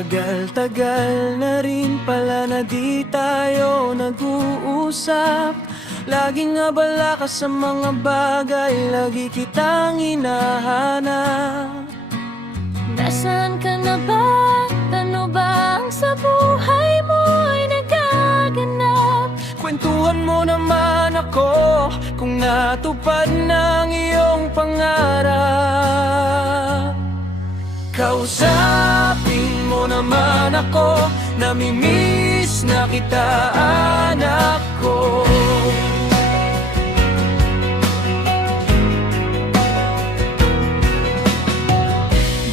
tagal-tagal na rin pala na di tayo nag-uusap. Laging abala ka sa mga bagay, lagi kitang hinahanap. Nasaan ka na ba? Ano ba ang sa buhay mo ay nagaganap? Kwentuhan mo naman ako kung natupad ng iyong pangarap. Kausapin mo naman ako, namimiss na kita, anak ko.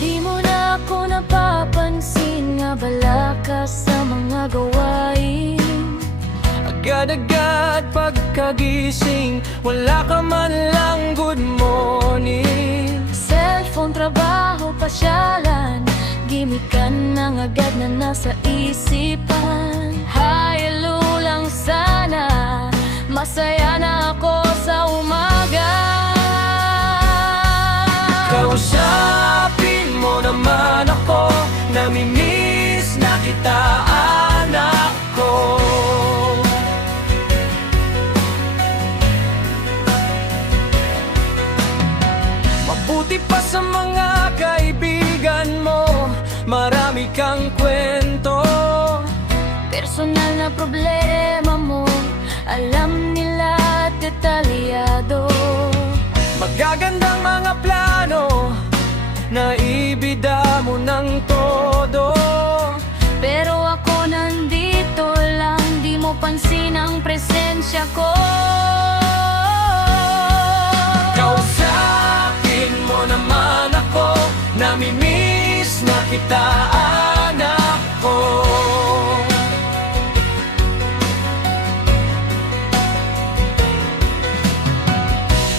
Di mo na ako napapansin, nga bala ka sa mga gawain. Agad-agad pagkagising, wala ka man lang good morning. Cellphone, trabaho, pasyalan, gimikan ng agad na nasa isipan. Hayalo lang sana, masaya na ako sa umaga. Kausapin mo naman ako, namimiss na kita, anak ko. Mabuti pa sa mga kaibigan mo, marami kang kwento. Personal na problema mo, alam nila at detalyado. Magagandang mga plano, naibida mo ng todo. Pero ako nandito lang, di mo pansin ang presensya ko. Kausapin mo naman ako, namimiss na kita, anak ko.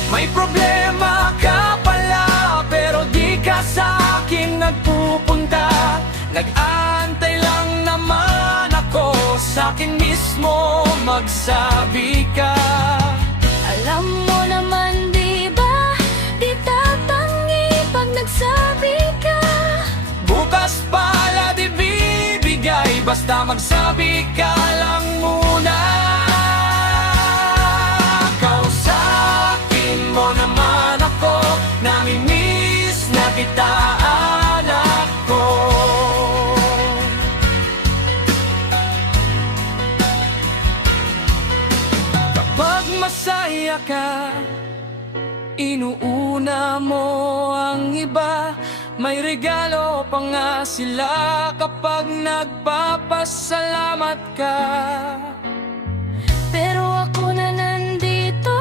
May problema ka pala, pero di ka sa akin nagpupunta. Nag-aantay lang naman ako, sa akin mismo magsabi ka. Alam mo naman di ba, di tatangi pag nagsabi ka. Bukas pala di bibigay, basta magsabi ka lang muna. Kausapin mo naman ako, namimiss na kita, anak ko. Kapag masaya ka, inuuna mo ang iba. May regalo pa nga sila kapag nagpapasalamat ka. Pero ako na nandito,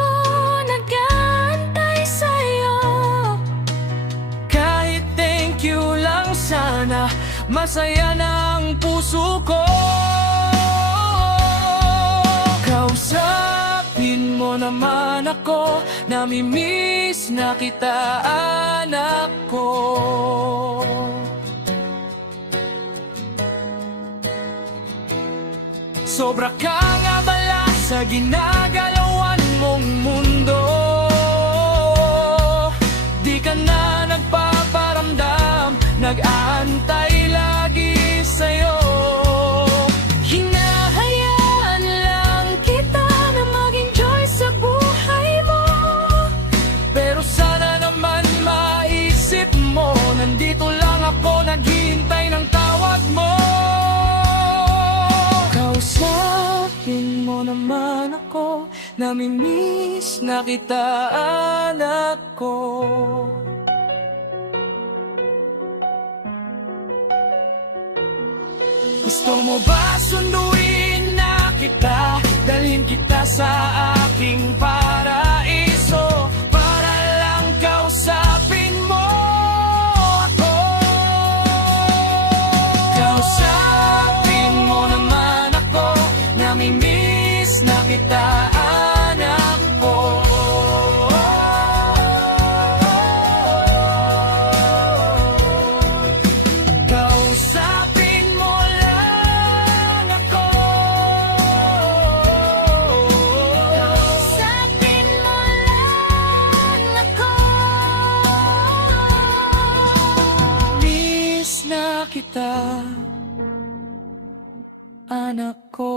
nag-aantay sa'yo. Kahit thank you lang sana, masaya na ang puso ko. Kausapin mo naman ako, namimiss na kita, anak ko. Sobra kang abala sa ginagalawan mong mundo. Di ka na nagpaparamdam, nag-aantay lagi sa'yo. Hinahayaan lang kita na mag-enjoy sa buhay mo. Pero sana naman maisip mo, nandito lang ako, naghihintay ng tawag mo. Kausapin mo naman ako, namimiss na kita, anak ko. Gusto mo ba sunduin na kita, dalhin kita sa aking paraiso, para lang kausapin mo ako. Kausapin mo naman ako, namimiss na kita, anak ko. Kausapin mo lang ako. Kausapin mo lang ako. Miss na kita. anak ko.